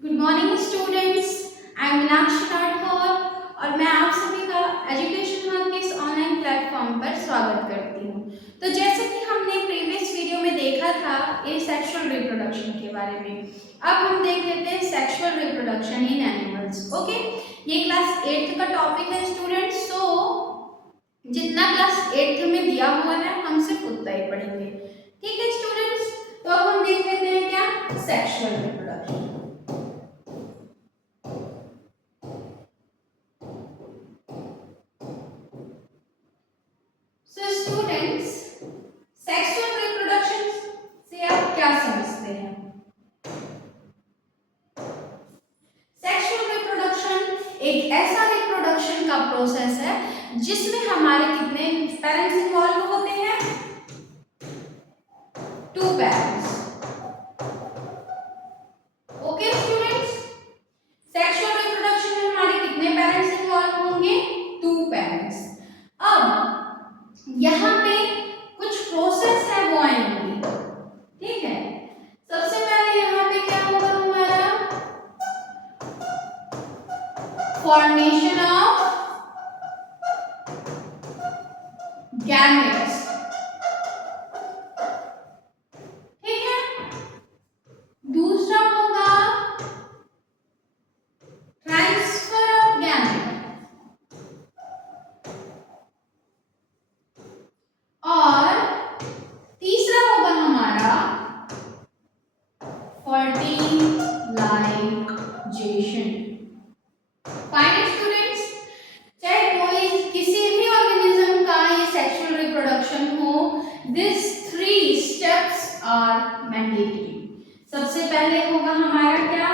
Good morning students, I am Meenakshi Rathore और मैं आप सभी का एजुकेशन हब के इस ऑनलाइन प्लेटफॉर्म पर स्वागत करती हूँ। तो जैसे कि हमने प्रीवियस वीडियो में देखा था ये सेक्सुअल रिप्रोडक्शन के बारे में, अब हम देख लेते हैं sexual reproduction in animals. Okay, ये क्लास 8th का टॉपिक है स्टूडेंट्स। सो जितना क्लास 8th में दिया हुआ है हम सिर्फ उतना ही पढ़ेंगे, ठीक है स्टूडेंट्स। तो अब हम देख लेते हैं क्या sexual reproduction. So students, sexual reproduction से आप क्या समझते हैं? सेक्सुअल रिप्रोडक्शन एक ऐसा रिप्रोडक्शन का प्रोसेस है जिसमें हमारे कितने पेरेंट्स इन्वॉल्व होते हैं? 2 parents. Okay students, sexual reproduction में हमारे कितने पेरेंट्स इन्वॉल्व होंगे? 2 पेरेंट्स। अब यहाँ पे कुछ प्रोसेस है वो आएंगी, ठीक है। सबसे पहले यहाँ पे क्या होगा हमारा? फॉर्मेशन ऑफ गैमेट्स, ठीक है। दूसरा होगा ट्रांसफर ऑफ गैमेट और तीसरा होगा हमारा फर्टिलाइजेशन। फाइन स्टूडेंट्स, चाहे कोई किसी भी ऑर्गेनिज्म का ये सेक्सुअल रिप्रोडक्शन हो, दिस 3 स्टेप्स आर मैंडेटरी। सबसे पहले होगा हमारा क्या?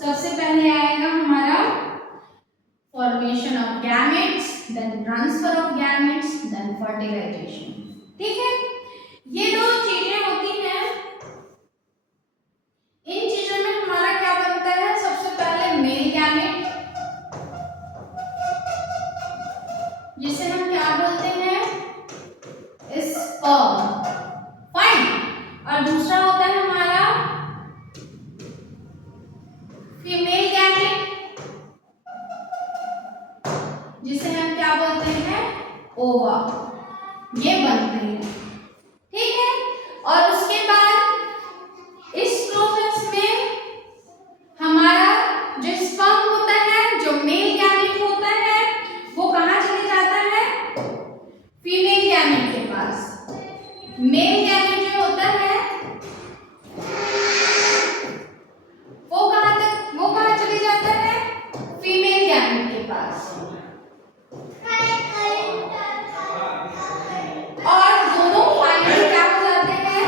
सबसे पहले आएगा हमारा formation of gametes, then transfer of gametes, then fertilisation, ठीक है। ये दो चीजें होती हैं, इन चीजों में हमारा क्या बनता है? सबसे पहले मेल गैमेट, जिसे हम क्या बोलते हैं? स्पर्म। फाइन। और दूसरा होता है हमारा फीमेल गैमेट, जिसे हम क्या बोलते हैं? ओवा। ये बनते हैं, ठीक है। और उसके बाद इस प्रोसेस में हमारा जो स्पर्म होता है, जो मेल गैमेट होता है, वो कहाँ चले जाता है? फीमेल गैमेट के पास। मेल गैमेट जो होता है वो कहाँ चले जाता है? फीमेल गैमेट के पास। और दोनों फाइनली क्या हो जाते हैं?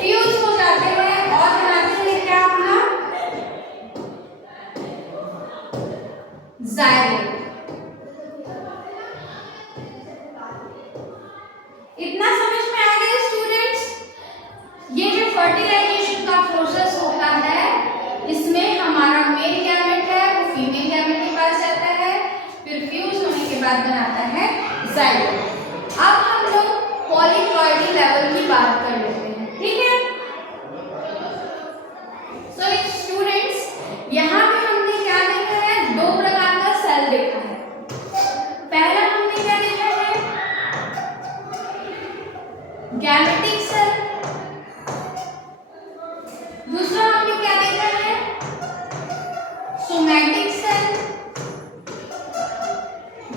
फ्यूज हो जाते हैं और बनाते हैं क्या अपना जाइगोट। इतना समझ में आ गया स्टूडेंट्स? ये जो फर्टिलाइजेशन का प्रोसेस होता है, इसमें हमारा मेल गैमेट है वो फीमेल गैमेट के पास जाता है, फिर फ्यूज होने के बाद बनाता है जाइगोट। अब हम लोग पॉलीप्लॉइडी लेवल की बात कर लेते हैं, ठीक है। सो स्टूडेंट्स, यहाँ पे हमने क्या देखा है? 2 प्रकार का सेल देखा है। पहला हमने क्या देखा है? Gametic cell. दूसरा हमने क्या देखा है? सोमैटिक सेल,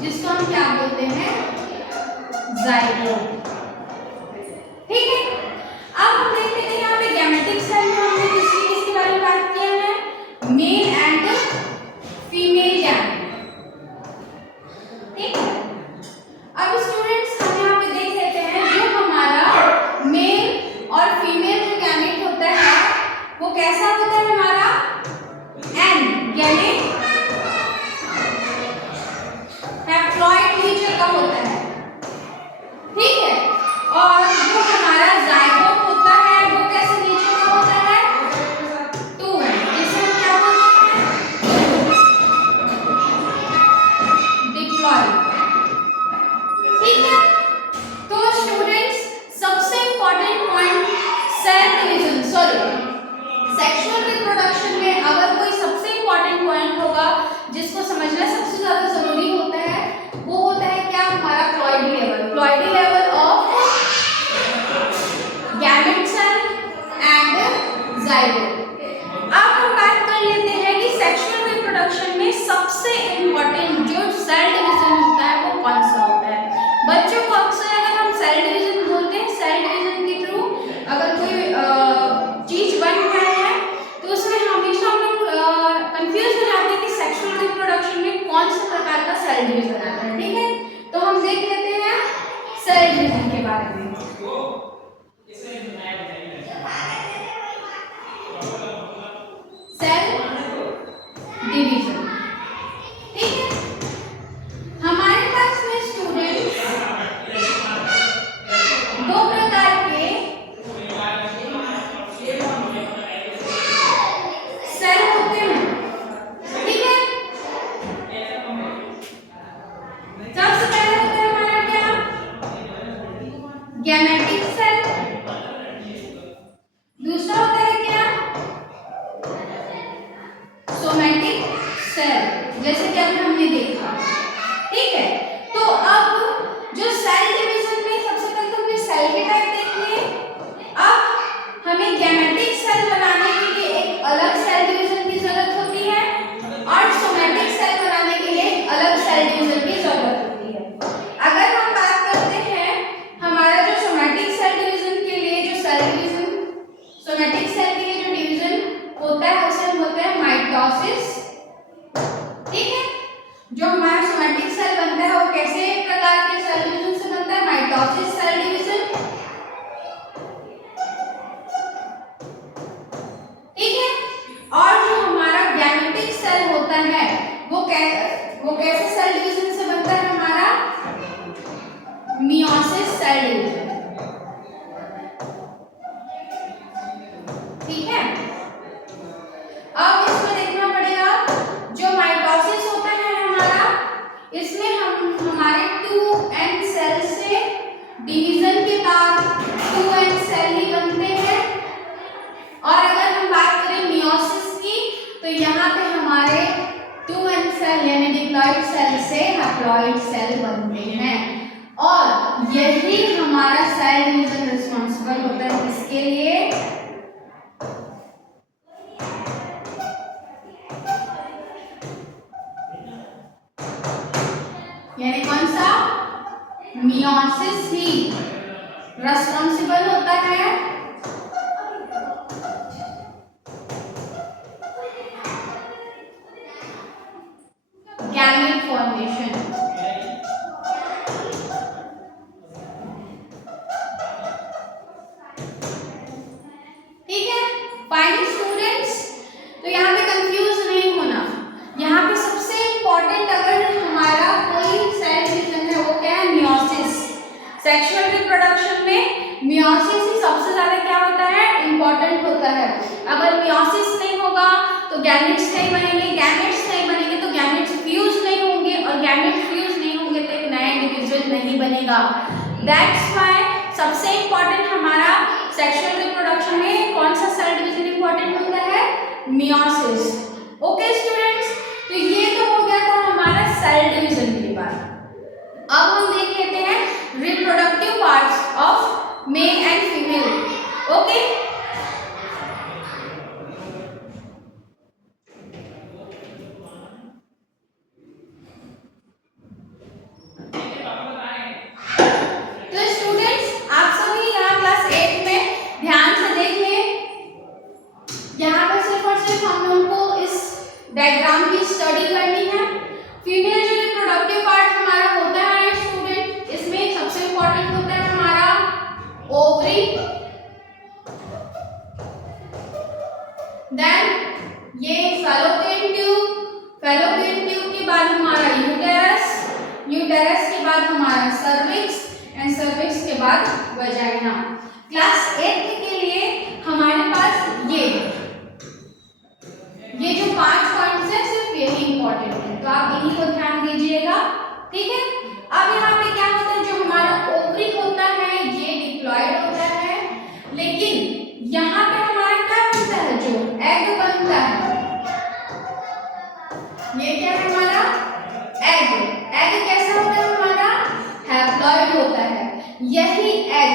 जिसको हम क्या बोलते हैं? जाइगोट, ठीक है। अब हम देख लेते हैं यहाँ पे गैमेटिक सेल में हमने किसके बारे में बात किया है? मेल एंड फीमेल गैमेट, ठीक है। अब स्टूडेंट्स हम यहाँ पे देख लेते हैं जो हमारा मेल और फीमेल जो गैमेट होता है वो कैसा होता है हमारा? एन यानी जाइगोट। अब हम बात कर लेते हैं कि सेक्सुअल रिप्रोडक्शन में सबसे इम्पोर्टेंट जो सेल डिवीजन होता है वो कौन सा होता है। बच्चों को अक्सर अगर हम सेल डिवीजन बोलते हैं, सेल डिवीजन के थ्रू अगर कोई चीज बन रही है तो उसमें हमेशा हम लोग कंफ्यूज हो जाते हैं कि सेक्सुअल रिप्रोडक्शन में कौन सा प्रकार का सेल डिवीजन आता है। ठीक है, तो हम देख लेते हैं सेल डिवीजन के बारे में। सेल डिवीजन, ठीक है, हमारे पास में स्टूडेंट्स दो प्रकार के सेल होते हैं। ठीक है, सबसे पहले होता है हमारा क्या, गैमेटिक सेल। दूसरा होता है क्या, सोमैटिक सेल, जैसे कि अभी हमने देखा। ठीक है, तो अब जो सेल डिवीजन में सबसे पहले तो हमने सेल के टाइप देख लिए। अब हमें गैमेटिक सेल बनाने के लिए एक अलग सेल डिवीजन की जरूरत होती है और सोमैटिक सेल बनाने के लिए एक अलग सेल डिवीजन की जरूरत होती है। अगर हम बात करते हैं हमारा जो सोमैटिक सेल डिवीजन के लिए जो सेल डिवीजन, सोमैटिक सेल के लिए जो डिवीजन होता है उसे हम बोलते हैं माइटोसिस। ठीक है, जो हमारा सोमैटिक सेल बनता है वो कैसे प्रकार के सेल डिवीजन से बनता है, माइटोसिस सेल डिवीजन। ठीक है, और जो हमारा गैमेटिक सेल होता है वो कैसे सेल डिवीजन से बनता है, हमारा मियोसिस सेल डिवीजन। ठीक है, अब इसमें देखना पड़ेगा जो माइटोसिस होता है हमारा, इसमें हम हमारे 2n सेल से डिवीजन के बाद 2n सेल ही बनते हैं। और अगर हम बात करें मियोसिस की तो यहाँ पे हमारे 2n सेल यानी डिप्लॉइड सेल से हैप्लॉइड सेल बनते हैं। और यही हमारा सेल डिवीजन रिस्पॉन्सिबल होता है किसके लिए, यानी कौन सा, मियोसिस ही रिस्पॉन्सिबल होता है गैमेट फॉर्मेशन। ठीक है, फाइनल स्टूडेंट्स, तो यहाँ पे कंफ्यूज नहीं होना। यहाँ पे सबसे इंपॉर्टेंट अगर हमारा कोई सेल डिवीजन है वो क्या है, मियोसिस। सेक्सुअल रिप्रोडक्शन में मियोसिस ही सबसे ज्यादा क्या होता है, इंपॉर्टेंट होता है। अगर मियोसिस नहीं होगा तो गैमेट्स नहीं बनेंगे, गैमेट्स नहीं बनेंगे तो गैमेट्स फ्यूज नहीं होंगे, और गैमेट फ्यूज नहीं होंगे तो एक नया इंडिविजुअल नहीं बनेगा। दैट्स व्हाई सबसे इंपॉर्टेंट हमारा सेक्सुअल रिप्रोडक्शन में कौन सा सेल डिवीजन इंपॉर्टेंट होता है, मियोसिस। ओके स्टूडेंट्स, तो ये तो हो गया था हमारा सेल डिवीजन के बाद। अब हम देख लेते हैं reproductive parts of male and female. Okay, तो स्टूडेंट्स आप सभी यहाँ क्लास 8 में ध्यान से देख लें। यहाँ पर सिर्फ और सिर्फ हम लोगों को इस डायग्राम की स्टडी करनी है। फीमेल जो रिप्रोडक्टिव पार्ट हमारा होता है स्टूडेंट, इसमें सबसे इंपॉर्टेंट होता है हमारा ओवरी, देन ये फैलोपियन ट्यूब, फैलोपियन ट्यूब के बाद हमारा यूटेरस, यूटेरस के बाद हमारा सर्विक्स एंड सर्विक्स के बाद वजाइना। क्लास 8 के लिए हमारे पास ये जो 5 पॉइंट्स है सिर्फ यही इंपॉर्टेंट है, तो आप इन्हीं को ध्यान दीजिएगा। ठीक है, अब यहाँ पे क्या होता है, जो हमारा ओवरी होता है ये डिप्लॉयड होता है, लेकिन यहाँ पे हमारा क्या बनता है, जो एग बनता है, ये क्या है हमारा एग। एग कैसा होता है हमारा, हैप्लॉइड होता है। यही एग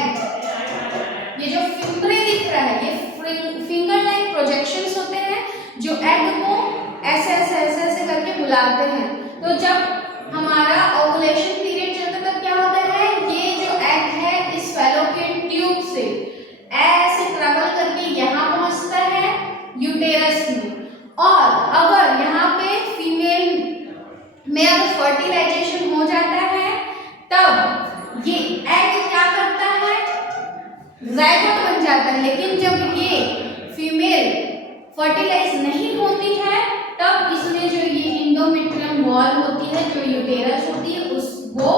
एग को ऐसे ऐसे ऐसे ऐसे करके बुलाते हैं। तो जब हमारा ओवुलेशन पीरियड चलता है तब क्या होता है, ये जो एग है इस फैलोपियन ट्यूब से ऐसे ट्रैवल करके यहाँ पहुंचता है यूटेरस में। और अगर यहाँ पे फीमेल में अगर फर्टिलाइजेशन हो जाता है तब ये एग क्या करता है, ज़ायगोट बन जाता है। लेकिन जब ये फीमेल फर्टिलाइज नहीं होती है तब इसमें जो ये इंडोमेट्रियम वॉल होती है, जो यूटेरस होती है, उस वो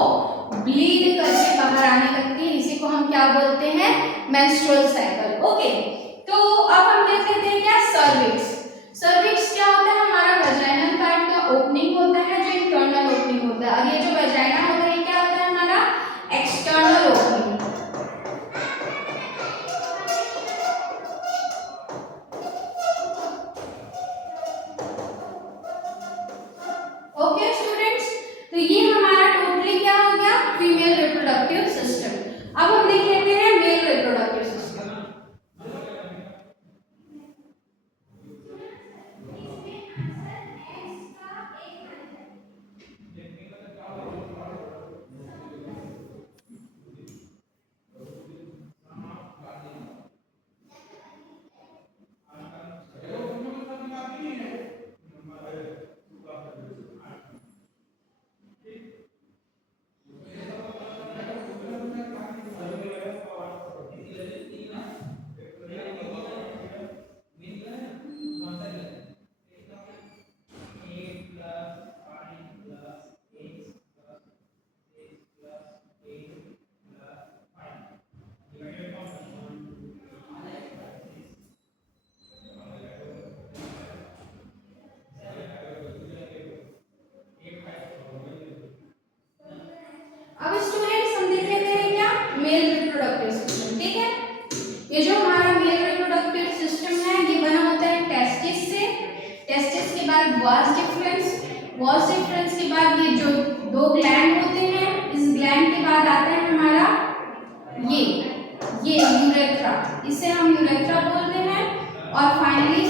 ब्लीड करके बाहर आने लगती है। इसी को हम क्या बोलते हैं, मेंस्ट्रुअल साइकिल। ओके, तो अब हम देख लेते हैं क्या सर्विक्स। सर्विक्स क्या होता है, हमारा वजाइनल पार्ट का ओपनिंग होता है, जो इंटरनल ओपनिंग होता है। और ये जो वजाइना होता है क्या होता है, हमारा एक्सटर्नल ओपनिंग। ओके स्टूडेंट्स, तो ये हमारा टोटली क्या हो गया, फीमेल रिप्रोडक्टिव सिस्टम। अब हम देख लेते हैं मेल रिप्रोडक्टिव सिस्टम। अब स्टूडेंट्स हम देख लेते हैं क्या, मेल रिप्रोडक्टिव सिस्टम। ठीक है, ये जो हमारा मेल रिप्रोडक्टिव सिस्टम है ये बना होता है टेस्टिस से। टेस्टिस के बाद वास डिफरेंस, वास डिफरेंस के बाद ये जो दो ग्लैंड होते हैं, इस ग्लैंड के बाद आता है हमारा ये यूरेथ्रा, इसे हम यूरेथ्रा बोलते हैं। और फाइनली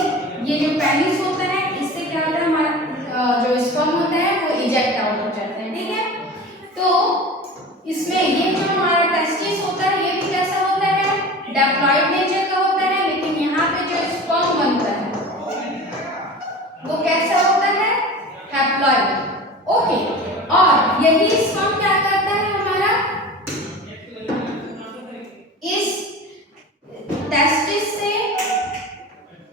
ये जो पेनिस होता है, इससे क्या होता है, हमारा जो स्पर्म होता है वो इजेक्ट आउट हो जाता है। ठीक है, तो इसमें ये जो हमारा टेस्टिस होता है ये भी कैसा होता है, डिप्लॉयड नेचर का होता है। लेकिन यहाँ पे जो स्पर्म बनता है वो कैसा होता है, हैप्लॉयड। ओके, और यही स्पर्म क्या करता है हमारा, इस टेस्टिस से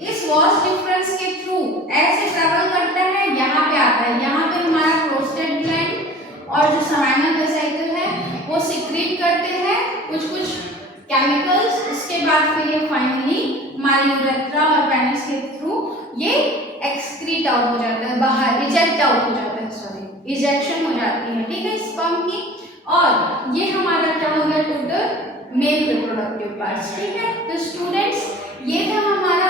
इस वास डिफरेंस के थ्रू ऐसे ट्रैवल करता है, यहाँ पे आता है। यहाँ पे हमारा प्रोस्टेट ग्लैंड और जो सर्वाइकल वेसिकल है वो सिक्रीट करते हैं कुछ कुछ केमिकल्स। उसके बाद फिर ये फाइनली हमारे यूरेथ्रा और पेनिस के थ्रू ये एक्सक्रीट आउट हो जाता है, बाहर इजेक्ट आउट हो जाता है, सॉरी इजेक्शन हो जाती है। ठीक है, स्पर्म की। और ये हमारा क्या हो गया, टोटल मेल रिप्रोडक्टिव पार्ट्स। ठीक है, तो स्टूडेंट्स ये था हमारा